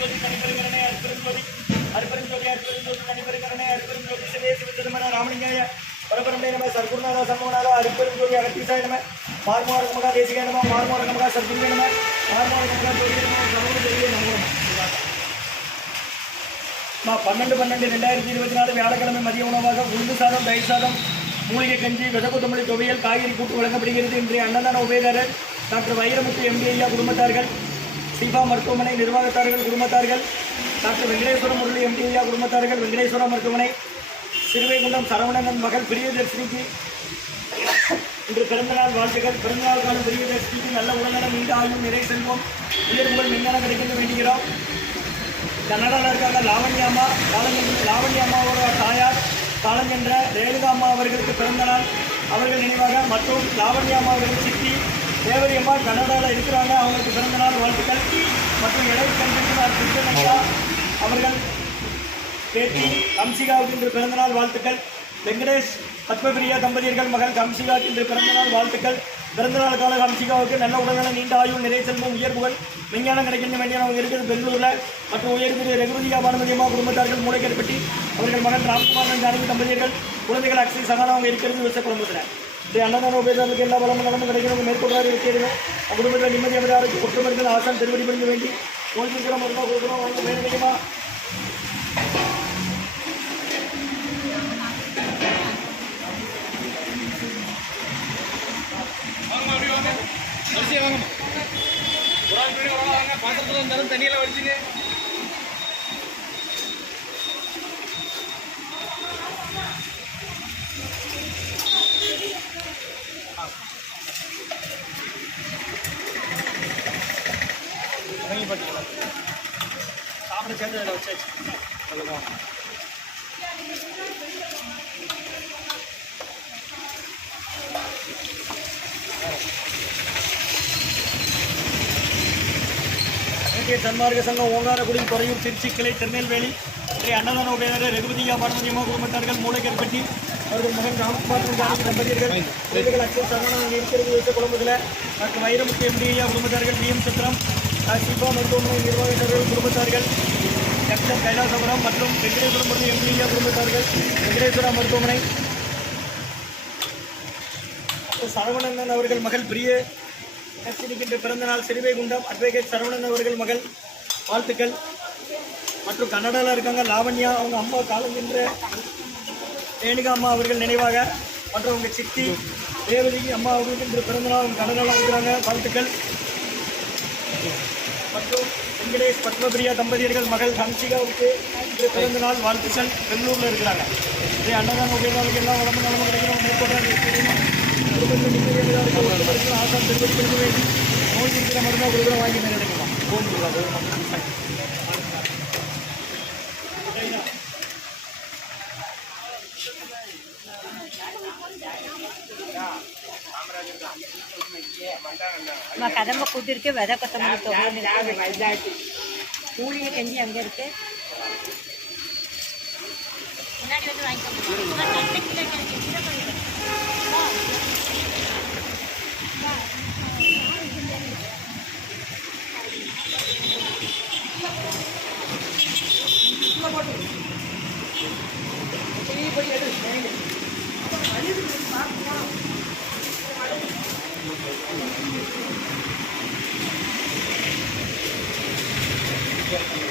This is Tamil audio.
ஜோதி தனிப்பெருங்கரணை அற்பெருஞ்சோதி அற்பெருஞ்சோதி அற்பெருஞ்சோதி தனிப்பெருங்கரணை அற்பெருஞ்சோதி சிவே சிவச்சிதம்பர ராமலிங்காய பரபரமே நம சர்க்குருநாத சண்முகநாத அற்பெருஞ்சோதி அகத்தீசாய நம மார்மாரக மகா தேசிகாய நம மார்மாரக மகா சத்குருவே நம மார்மாரக மகா ஜோதியே நம சமூக ஜோதியே நம 12/12/2024 வியாழக்கிழமை மதிய உணவாக உளுந்து சாதம் தயிர் சாதம் மூலிகை கஞ்சி விதகுத்தமல்லி துவையல் காய்கறி கூட்டு வழங்கப்படுகிறது. இன்றைய அன்னதான உபயதாரர் டாக்டர் வைரமுத்து எம்டி ஐயா குடும்பத்தார்கள், சிபா மருத்துவமனை நிர்வாகத்தார்கள் குடும்பத்தார்கள், டாக்டர் வெங்கடேஸ்வரம் முரளி எம்டி ஐயா குடும்பத்தார்கள், வெங்கடேஸ்வரா மருத்துவமனை, சிறுவைகுண்டம் சரவணன் மகள் பிரியதர்ஷினிக்கு இன்று பிறந்தநாள் வாழ்த்துக்கள். பிறந்தநாள் காலம் பிரியதர்ஷினிக்கு நல்ல உடல்நலம், நீண்ட ஆயுள், நிறை செல்வம், உயர்வுகள் விஞ்ஞானம் கிடைக்க வேண்டுகிறோம். கன்னடாவில் இருக்காங்க லாவண்யா அம்மாவோட தாயார் காலஞ்சென்ற ரேணுகா அம்மா அவர்களுக்கு பிறந்த நாள் அவர்கள் நினைவாக, மற்றும் லாவண்யா அம்மா அவர்கள் சித்தி தேவரி அம்மா கன்னடாவில் இருக்கிறாங்க, அவங்களுக்கு பிறந்த நாள் வாழ்த்துக்கள். மற்றும் இடைக்கண்டிருக்கிறார் கிருஷ்ணனையா அவர்கள் பேட்டி கம்சிகாவுக்கு இன்று பிறந்தநாள் வாழ்த்துக்கள். வெங்கடேஷ் பத்மபிரியா தம்பதியர்கள் மகள் கம்சிகாவுக்கு இன்று பிறந்தநாள் வாழ்த்துக்கள். பிறந்தநாள் கால கம்சிகாவுக்கு நல்ல உடல்நலம், நீண்ட ஆயுள், நிறை செல்வம், உயர்வுகள், விஞ்ஞானம் கிடைக்கின்ற வேண்டிய அவங்க இருக்கிறது பெங்களூரில். மற்றும் உயர்திரு ரகுபதியா பானுமதியம்மா குடும்பத்தார்கள் மூளைக்கற்பட்டி அவர்கள் மகன் ராம்குமார் ஜானகி தம்பதியர்கள் குழந்தைகள் அக்ஷய் சகானா அவங்க இருக்கிறது விவசாய குடும்பத்தில். இந்த அன்னதான உபயோகத்துக்கு எல்லா வளமும் நலமும் கிடைக்கணும் மேற்கொள்றாரு வைக்கிறோம். குடும்பத்தில் நிம்மதியாக யாருக்கு ஒற்றுமர்கள் ஆசான் திருவடி பண்ண வேண்டி கோழிக்கிற மருந்தா கொடுக்கணும் அவங்க மேலதிகமாக பாத்திரத்தில் இருந்தாலும் தண்ணியில் வடிச்சுங்க. சாப்பிட சேர்ந்து அதில் வச்சாச்சு. சன்மார்க்க சங்கம் ஓங்காரக்குடி துறையூர் திருச்சி கிளை திருநெல்வேலி அன்னதான உபயதாரர் ரகுபதியா பானுமதியம்மா குடும்பத்தார்கள் மூளைக்கற்பட்டி அவர்கள் மகன் ராம்குமார் ஜானகி தம்பதியர்கள் குழந்தைகள் அக்ஷய் சரணன் இருக்கிறது வைத்த குடும்பத்தில் டாக்டர் வைரமுத்து எம்டிஐயா குடும்பத்தார்கள் பிஎம் சத்திரம் சிபா மருத்துவமனை நிர்வாகத்தார்கள் குடும்பத்தார்கள் டாக்டர் கைலாசபுரம் மற்றும் வெங்கடேஸ்வரம் முரளி எம்டிஐயா குடும்பத்தார்கள் வெங்கடேஸ்வரா மருத்துவமனை சரவணன் அவர்கள் மகள் பிரிய தர்ஷினிக்கின்ற பிறந்தநாள் சிறுவைகுண்டம் அட்வொகேட் சரவணன் அவர்கள் மகள் வாழ்த்துக்கள். மற்றும் கன்னடாவில் இருக்காங்க லாவண்யா அவங்க அம்மா காலஞ்சென்ற ரேணுகா அம்மா அவர்கள் நினைவாக, மற்றும் அவங்க சித்தி தேவதி அம்மா அவர்களுக்கு இன்று பிறந்தநாள் அவங்க கன்னடாவில் இருக்கிறாங்க வாழ்த்துக்கள். மற்றும் வெங்கடேஷ் பத்மபிரியா தம்பதியர்கள் மகள் ஹன்சிகாவுக்கு இன்று பிறந்தநாள் வாழ்த்துக்கள் பெங்களூரில் இருக்கிறாங்க. இதே அன்னதான உபயோகாவுக்கு எல்லாம் உடம்பு நலமும் கிடைக்கணும் மேற்கொள்றாங்க. குடும்பத்தில் நிம்மதியாக ஒருவருக்கு ஆசான் திருப்பதி கொடுக்க வேண்டி நோய் இருக்கிற மருந்தாக கொடுக்குற வாங்கி நிறைவேற்றுமா మా కదమ్మ కుదిరితే వెద కొత్తమల్లి மூலிகை கஞ்சி அங்கே இருக்கு. முன்னாடி வந்து வாங்கிக்கோங்க. Yeah.